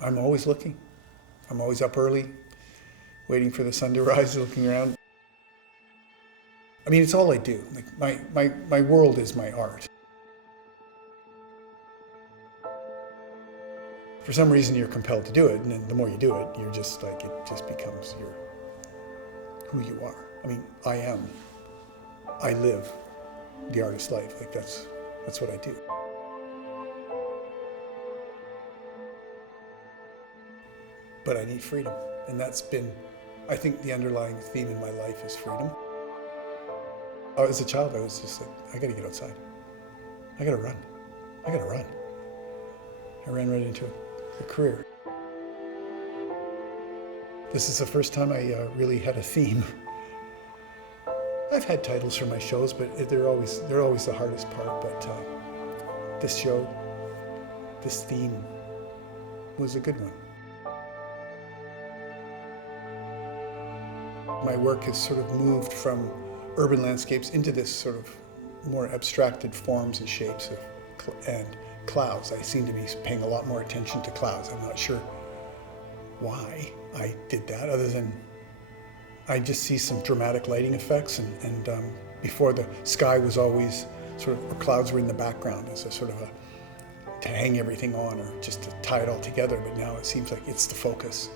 I'm always looking. I'm always up early, waiting for the sun to rise, looking around. I mean, it's all I do. Like my world is my art. For some reason, you're compelled to do it, and then the more you do it, you're just like, it just becomes who you are. I mean, I live the artist's life. Like that's what I do. But I need freedom, and that's been, I think, the underlying theme in my life is freedom. As a child, I was just like, I gotta get outside. I gotta run. I gotta run. I ran right into a career. This is the first time I really had a theme. I've had titles for my shows, but they're always the hardest part. But this show, this theme, was a good one. My work has sort of moved from urban landscapes into this sort of more abstracted forms and shapes and clouds. I seem to be paying a lot more attention to clouds. I'm not sure why I did that, other than I just see some dramatic lighting effects, and before the sky was always sort of, or clouds were in the background as a sort of to hang everything on or just to tie it all together, but now it seems like it's the focus.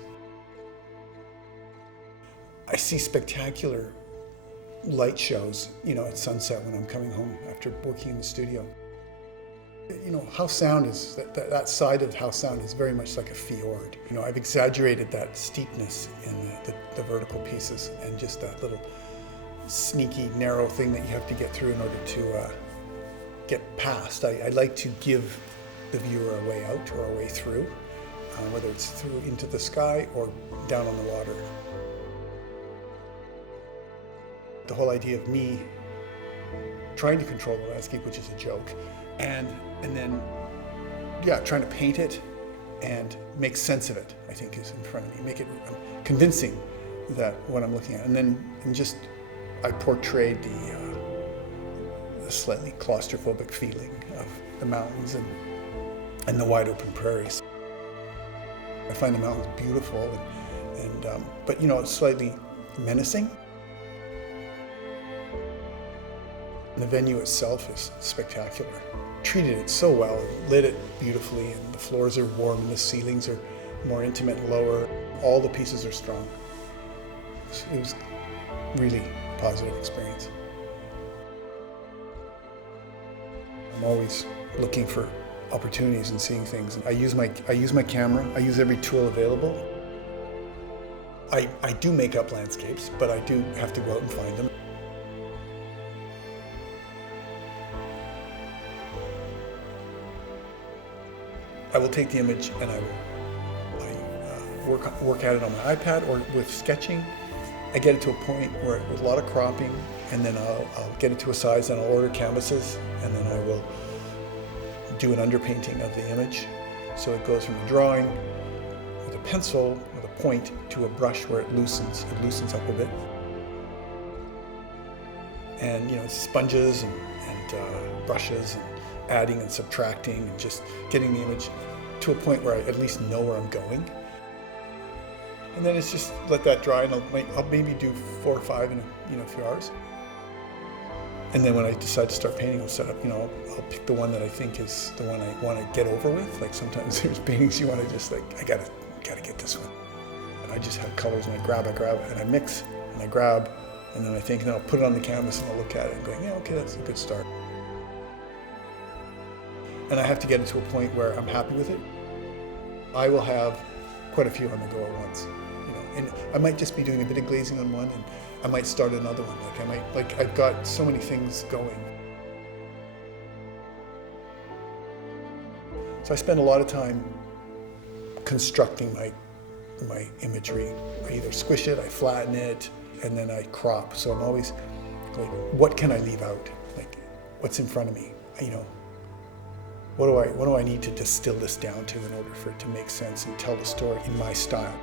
I see spectacular light shows, at sunset when I'm coming home after working in the studio. House sound is, that side of house sound is very much like a fjord. I've exaggerated that steepness in the vertical pieces and just that little sneaky, narrow thing that you have to get through in order to get past. I like to give the viewer a way out or a way through, whether it's through into the sky or down on the water. The whole idea of me trying to control the landscape, which is a joke, and then, trying to paint it and make sense of it, I think, is in front of me. Make it convincing that what I'm looking at, and I portrayed the slightly claustrophobic feeling of the mountains and the wide open prairies. I find the mountains beautiful, but it's slightly menacing. And the venue itself is spectacular. Treated it so well, lit it beautifully, and the floors are warm and the ceilings are more intimate and lower. All the pieces are strong. It was really a positive experience. I'm always looking for opportunities and seeing things. I use my camera. I use every tool available. I do make up landscapes, but I do have to go out and find them. I will take the image and I work at it on my iPad or with sketching. I get it to a point where with a lot of cropping, and then I'll get it to a size, and I'll order canvases, and then I will do an underpainting of the image. So it goes from a drawing with a pencil with a point to a brush where it loosens up a bit. And sponges and brushes and adding and subtracting and just getting the image to a point where I at least know where I'm going. And then it's just let that dry, and I'll maybe do 4 or 5 in a few hours. And then when I decide to start painting, I'll set up, I'll pick the one that I think is the one I want to get over with. Like sometimes there's paintings you want to just I gotta get this one. And I just have colors, and I grab, and I mix, and I grab, and then I think, and I'll put it on the canvas, and I'll look at it and go, yeah, okay, that's a good start. And I have to get it to a point where I'm happy with it. I will have quite a few on the go at once, and I might just be doing a bit of glazing on one, and I might start another one. I've got so many things going. So I spend a lot of time constructing my imagery. I either squish it, I flatten it, and then I crop. So I'm always like, what can I leave out? Like, what's in front of me? What do I need to distill this down to in order for it to make sense and tell the story in my style?